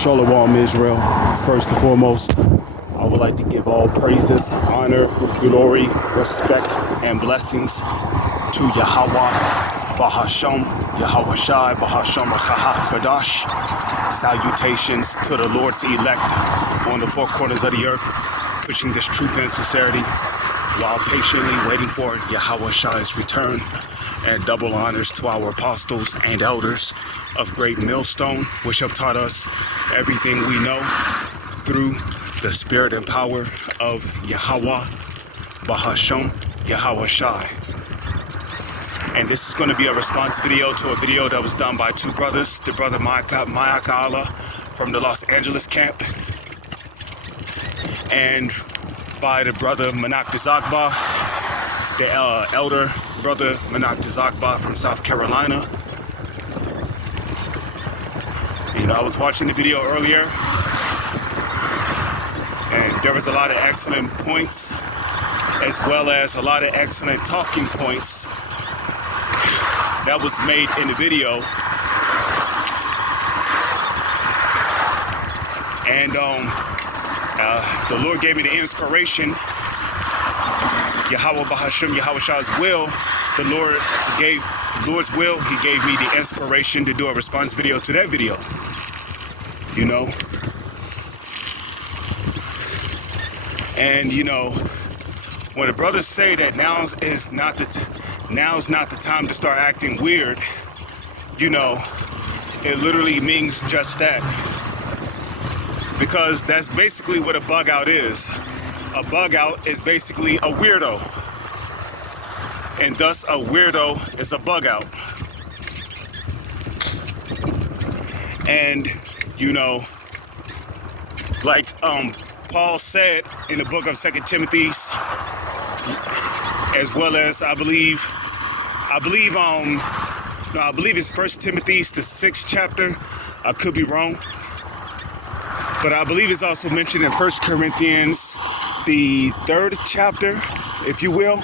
Shalom Israel. First and foremost, I would like to give all praises, honor, glory, respect, and blessings to Yahweh, Bahasham, Yahweh Shai, Bahasham Rachaha Kadash. Salutations to the Lord's elect on the four corners of the earth, pushing this truth and sincerity while patiently waiting for Yahweh Shai's return. And double honors to our apostles and elders of Great Millstone, which have taught us everything we know through the spirit and power of Yahweh, Bahasham, Yahweh Shai. And this is going to be a response video to a video that was done by two brothers, the brother Mayaka from the Los Angeles camp, and by the brother Manak Dazagba, the elder brother Manak Dazagba from South Carolina. You know, I was watching the video earlier, and there was a lot of excellent points, as well as a lot of excellent talking points that was made in the video. And the Lord gave me the inspiration. Yahweh Bahasham, Yahweh Shai's will, the Lord's will, he gave me the inspiration to do a response video to that video. You know? And you know, when the brothers say that now's not the time to start acting weird, you know, it literally means just that. Because that's basically what a bug out is. A bug out is basically a weirdo. And thus a weirdo is a bug out. And you know, like Paul said in the book of 2 Timothy, as well as I believe it's 1 Timothy, the 6th chapter. I could be wrong. But I believe it's also mentioned in 1 Corinthians, the 3rd chapter, if you will.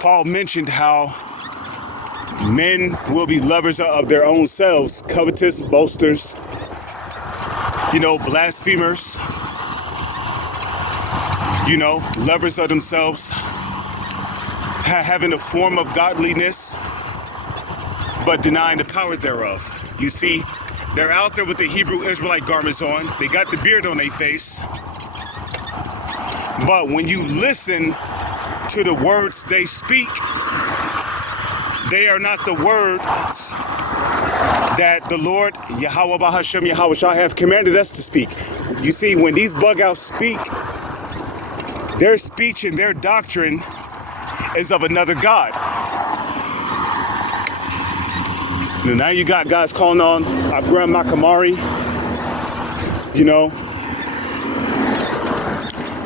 Paul mentioned how men will be lovers of their own selves, covetous, boasters, you know, blasphemers, you know, lovers of themselves, having a form of godliness, but denying the power thereof. You see, they're out there with the Hebrew Israelite garments on. They got the beard on their face. But when you listen to the words they speak, they are not the words that the Lord, Yahweh Bahasham, Yahweh Shai, have commanded us to speak. You see, when these bug outs speak, their speech and their doctrine is of another God. Now you got guys calling on Abraham Makamari, you know.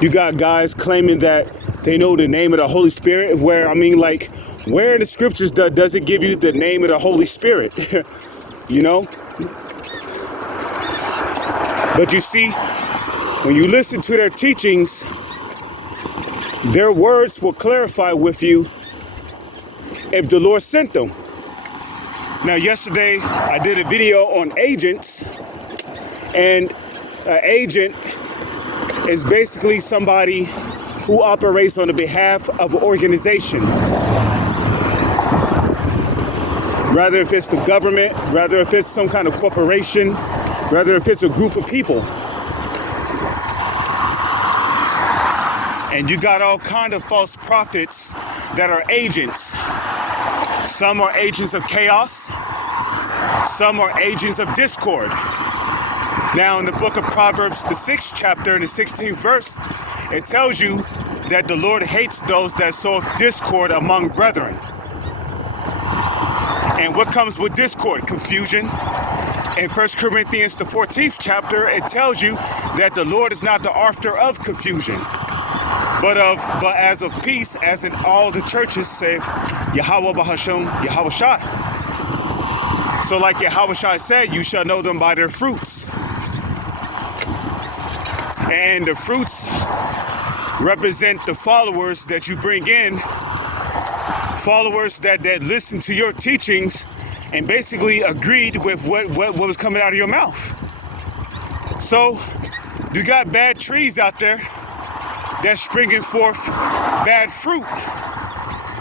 You got guys claiming that they know the name of the Holy Spirit, where, I mean, like, where in the scriptures does it give you the name of the Holy Spirit? You know? But you see, when you listen to their teachings, their words will clarify with you if the Lord sent them. Now, yesterday, I did a video on agents, and an agent is basically somebody who operates on the behalf of an organization. Rather if it's the government, rather if it's some kind of corporation, rather if it's a group of people. And you got all kind of false prophets that are agents. Some are agents of chaos. Some are agents of discord. Now in the book of Proverbs, the 6th chapter and the 16th verse, it tells you that the Lord hates those that sow discord among brethren. And what comes with discord? Confusion. In 1 Corinthians, the 14th chapter, it tells you that the Lord is not the author of confusion, but as of peace, as in all the churches say, Yahweh Bahasham, Yahweh Shai. So like Yahweh Shai said, you shall know them by their fruits. And the fruits represent the followers that you bring in, followers that listen to your teachings and basically agreed with what was coming out of your mouth. So you got bad trees out there that's springing forth bad fruit.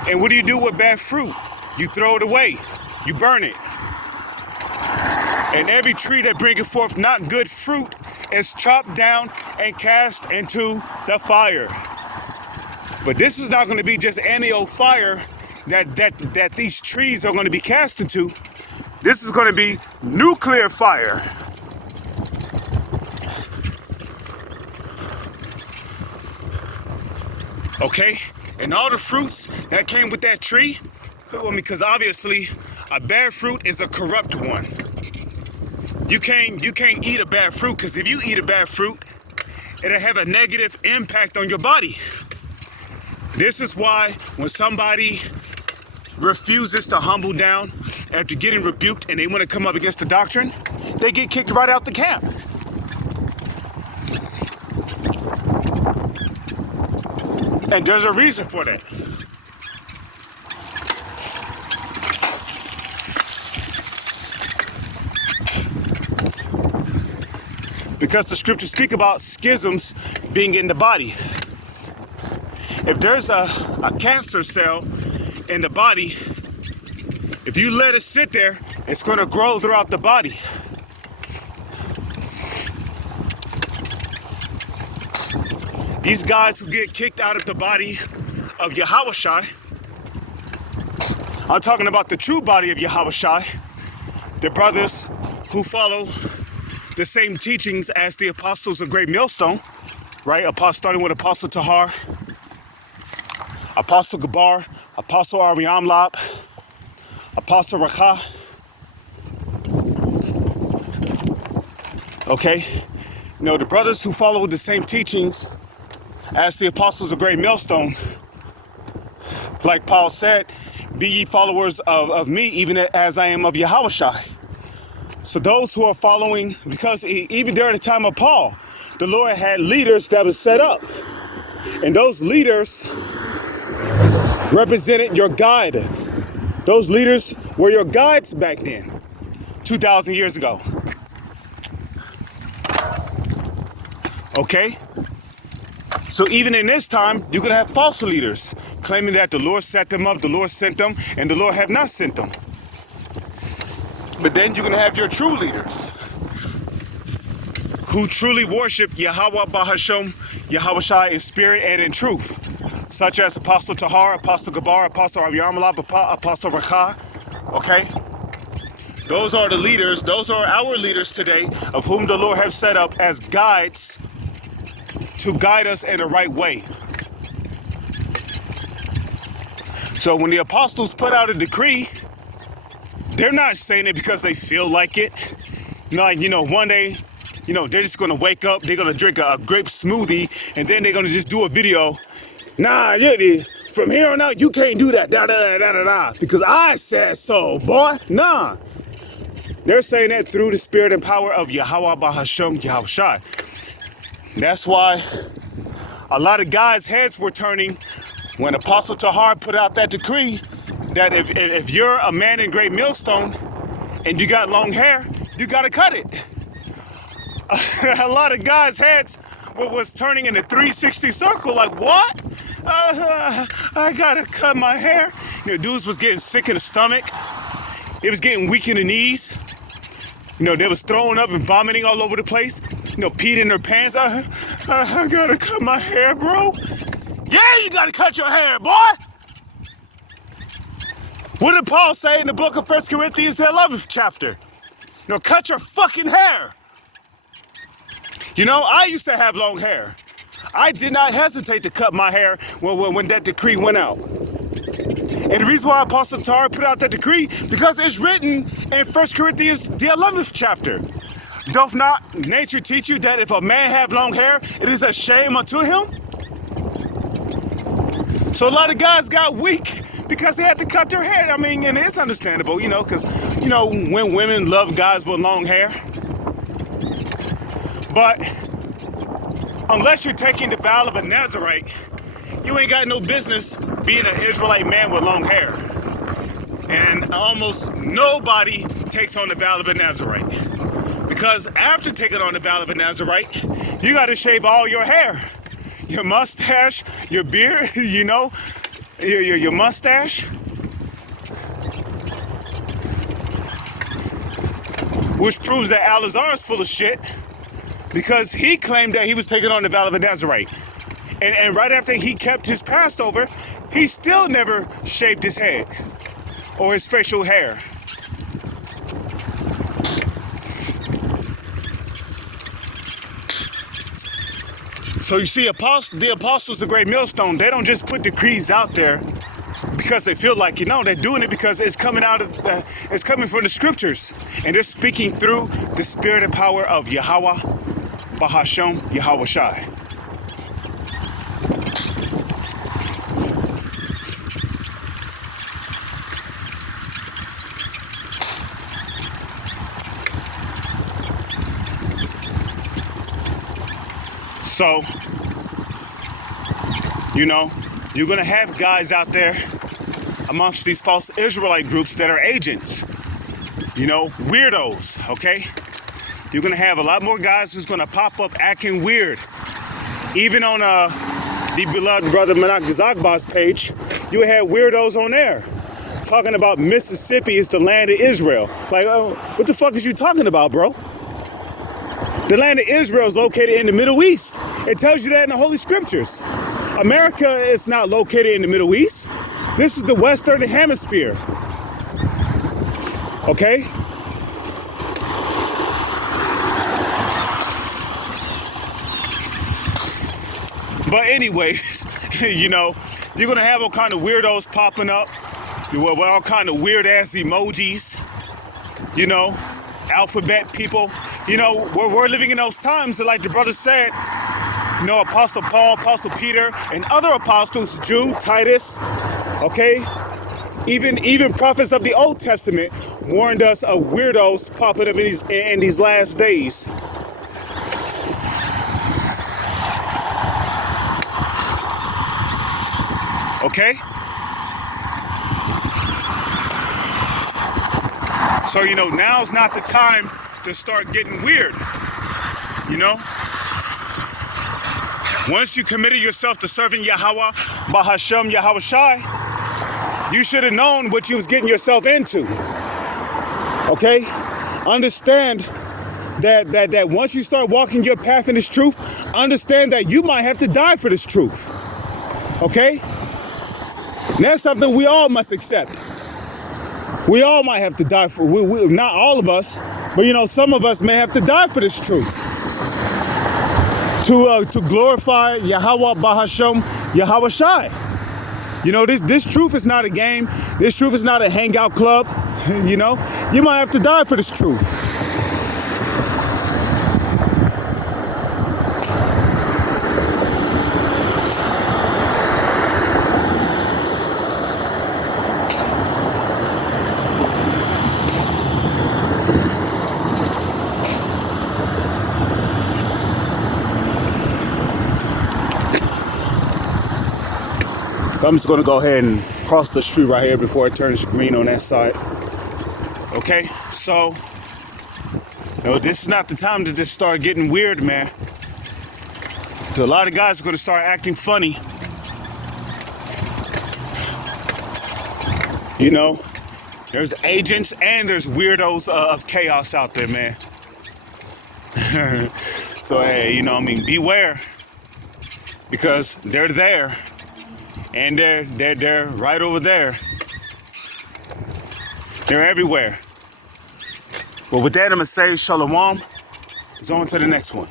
And what do you do with bad fruit? You throw it away. You burn it. And every tree that bringeth forth not good fruit is chopped down and cast into the fire. But this is not going to be just any old fire that these trees are going to be cast into. This is going to be nuclear fire. Okay? And all the fruits that came with that tree, because obviously a bad fruit is a corrupt one. You can't eat a bad fruit, because if you eat a bad fruit, it'll have a negative impact on your body. This is why when somebody refuses to humble down after getting rebuked and they want to come up against the doctrine, they get kicked right out the camp. And there's a reason for that. Because the scriptures speak about schisms being in the body. If there's a cancer cell in the body, if you let it sit there, it's going to grow throughout the body. These guys who get kicked out of the body of Yahushua, I'm talking about the true body of Yahushua, the brothers who follow the same teachings as the apostles of Great Millstone, right? Starting with Apostle Tahar, Apostle Gabar, Apostle Ariamlab, Apostle Rakha. Okay? You know, the brothers who follow the same teachings as the apostles of Great Millstone, like Paul said, be ye followers of me, even as I am of Yahushua. So those who are following, because even during the time of Paul, the Lord had leaders that was set up. And those leaders represented your guide. Those leaders were your guides back then, 2,000 years ago. Okay? So even in this time, you could have false leaders claiming that the Lord set them up, the Lord sent them, and the Lord have not sent them. But then you're going to have your true leaders who truly worship Yahweh Bahasham, Yahushua in spirit and in truth, such as Apostle Tahar, Apostle Gabar, Apostle Ariamlab, Apostle Rakha. Okay? Those are the leaders, those are our leaders today, of whom the Lord has set up as guides to guide us in the right way. So when the apostles put out a decree, they're not saying it because they feel like it. Like, one day, they're just gonna wake up, they're gonna drink a grape smoothie, and then they're gonna just do a video. Nah, from here on out, you can't do that, because I said so, boy. Nah. They're saying that through the spirit and power of Yahweh Bahasham Yahushua. That's why a lot of guys' heads were turning when Apostle Tahar put out that decree that if you're a man in Great Millstone and you got long hair, you gotta cut it. A lot of guys' heads was turning in a 360 circle, like, what? I gotta cut my hair. Dudes was getting sick in the stomach. They was getting weak in the knees. They was throwing up and vomiting all over the place. Peed in their pants. I gotta cut my hair, bro. Yeah, you gotta cut your hair, boy. What did Paul say in the book of 1 Corinthians, the 11th chapter? Cut your fucking hair. I used to have long hair. I did not hesitate to cut my hair when that decree went out. And the reason why Apostle Tahar put out that decree, because it's written in 1 Corinthians, the 11th chapter. Doth not nature teach you that if a man have long hair, it is a shame unto him? So a lot of guys got weak because they had to cut their hair. I mean, and it's understandable, because, when women love guys with long hair. But unless you're taking the vow of a Nazarite, you ain't got no business being an Israelite man with long hair. And almost nobody takes on the vow of a Nazarite. Because after taking on the vow of a Nazarite, you got to shave all your hair, your mustache, your beard, you know, your mustache. Which proves that Al-Azhar is full of shit, because he claimed that he was taking on the vow of a Nazarite. And right after he kept his Passover, he still never shaved his head or his facial hair. So you see, the apostles, the great millstone, they don't just put decrees out there because they feel like, you know, they're doing it because it's coming it's coming from the scriptures, and they're speaking through the spirit and power of Yahweh, Bahashem, Yahweh Shai. So, you know, you're gonna have guys out there amongst these false Israelite groups that are agents, you know, weirdos, okay? You're gonna have a lot more guys who's gonna pop up acting weird. Even on the beloved brother Manak Zagba's page, you had weirdos on there talking about Mississippi is the land of Israel. Like, oh, what the fuck is you talking about, bro? The land of Israel is located in the Middle East. It tells you that in the Holy Scriptures. America is not located in the Middle East. This is the Western Hemisphere. Okay? But anyways, you know, you're gonna have all kind of weirdos popping up with all kind of weird ass emojis, you know, alphabet people. You know, we're living in those times that, like the brother said, you know, Apostle Paul, Apostle Peter, and other apostles, Jude, Titus, okay? Even prophets of the Old Testament warned us of weirdos popping up in these last days. Okay? So, you know, now's not the time to start getting weird, you know? Once you committed yourself to serving Yahweh, Bahashem, Yahweh Shai, you should have known what you was getting yourself into, okay? Understand that once you start walking your path in this truth, understand that you might have to die for this truth, okay? And that's something we all must accept. We all might have to die for, not all of us, but you know, some of us may have to die for this truth. To glorify Yahweh Bahashem, Yahweh Shai. You know, this truth is not a game. This truth is not a hangout club. You know, you might have to die for this truth. So I'm just gonna go ahead and cross the street right here before it turns green on that side. Okay, so, you know, this is not the time to just start getting weird, man. So a lot of guys are gonna start acting funny. You know, there's agents and there's weirdos of chaos out there, man. So, hey, you know, I mean, beware, because they're there. And they're right over there. They're everywhere. But with that, I'm gonna say shalom. It's on to the next one.